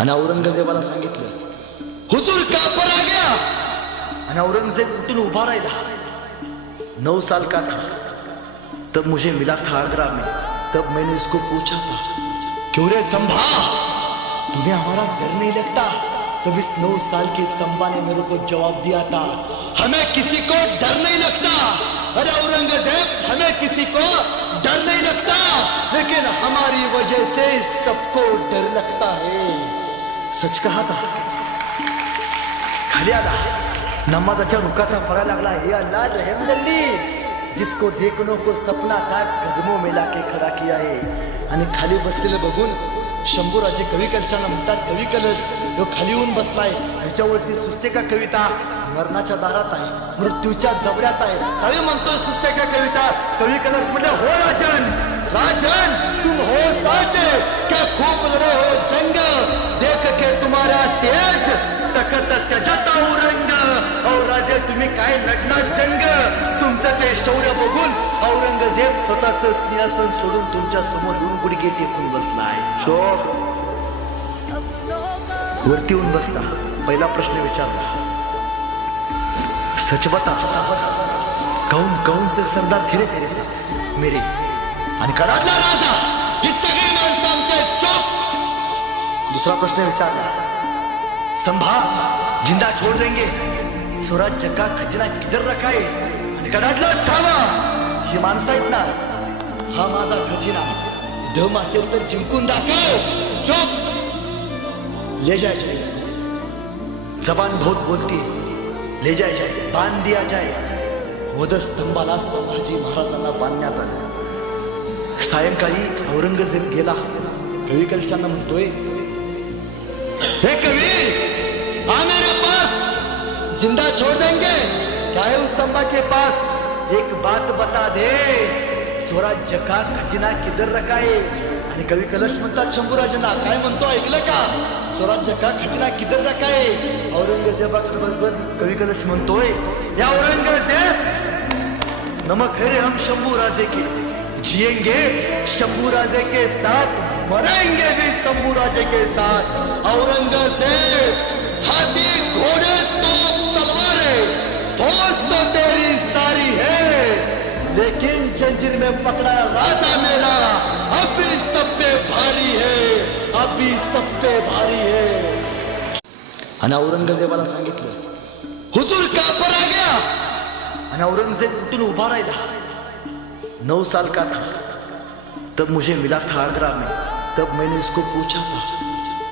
आणि औरंगजेबाला सांगितलं, हुजूर का पर आ गया. आणि औरंगजेब उठून उभा राहिला. 9 साल का था तब मुझे मिला था आगरा में. तब मैंने इसको पूछा था, क्यों रे संभा, तुम्हें हमारा डर नहीं लगता. तब इस 9 साल के संभा ने मेरे को जवाब दिया था, हमें किसी को डर नहीं लगता. अरे औरंगजेब, हमें किसी को डर नहीं लगता, लेकिन हमारी वजह से सबको डर लगता है. सच कहा था. खाली आला, नमाजाच्या रुकाता पडायला लागला. हे अल्लाह रहम दल्ली, जिसको देखनो को सपना था कदमों में लाके खडा किया है. आणि खाली बसलेलं बघून शंभूराजे कवी कलशाला म्हणतात, कवी कलश जो खाली येऊन बसलाय, ह्याच्यावरती सुचते का कविता. मरणाच्या दारात आहे, मृत्यूच्या जबड्यात आहे. कवी म्हणतोय सुचते का कविता. कवी कलश म्हटले, हो राजन, राजन तुम हो साचे, क्या खूब लड़े हो जंग, देख के तुम्हारा तेज तकत त्याच्यात रंग. और राजे, तुम्ही काय लढला जंग. तुमचं ते शौर्य बघून औरंगजेब स्वतःच सिंहासन सोडून तुमच्या समोर येऊन गुडघे टेकून बसलाय. चोप वरती येऊन बसला. पहिला प्रश्न विचारला, सच बता, कौन कौन से सरदार थे तेरे साथ मेरे. आणि कडाडला राजा, ही सगळी माणसं आमचे. चोप. दुसरा प्रश्न विचारला, संभा जिंदा छोड़ देंगे, स्वराज्य का खजिना किधर रखा है. आणि कडाडला, छावा, ही माणसं आहेत ना, हा माझा खजिना, दम असेल तर जिंकून दाखव. चुप. ले जाया जाए इसको. जबान बहुत बोलती है. ले जाया जाए, बांध दिया जाए. वधस्तंभाला संभाजी महाराजांना बांधण्यात आलं. सायंकाळी औरंगजेब गेला. कवी कलशांना म्हणतोय, हे कवी, आ मेरे पास, जिंदा छोड़ देंगे, क्या है उस स्तंभा के पास. एक बात बता दे, स्वराज्य का खजिना किधर रखा है. आणि कवी कलश म्हणतात शंभूराजांना, काय म्हणतो ऐकलं का, स्वराज्य का खजिना किधर रखा है. औरंगजेबाकडे बघून कवी कलश म्हणतोय, या औरंगजेब, नमक है रे हम शंभू राजे के, जिएंगे शंभू राजे के साथ, मरेंगे भी शंभू राजे के साथ. औरंगजेब, हाथी घोड़े तोप तलवारें, फौज तो तेरी सारी है, लेकिन जंजीर में पकड़ा राजा मेरा अभी सब पे भारी है, अभी सब पे भारी है. आणि औरंगजेबाला सांगितलं, हुजूर का पर आ गया. आणि औरंगजेब उठून उभा राहिला. 9 साल का था तब मुझे मिला था आगरा में. तब मैंने इसको पूछा था,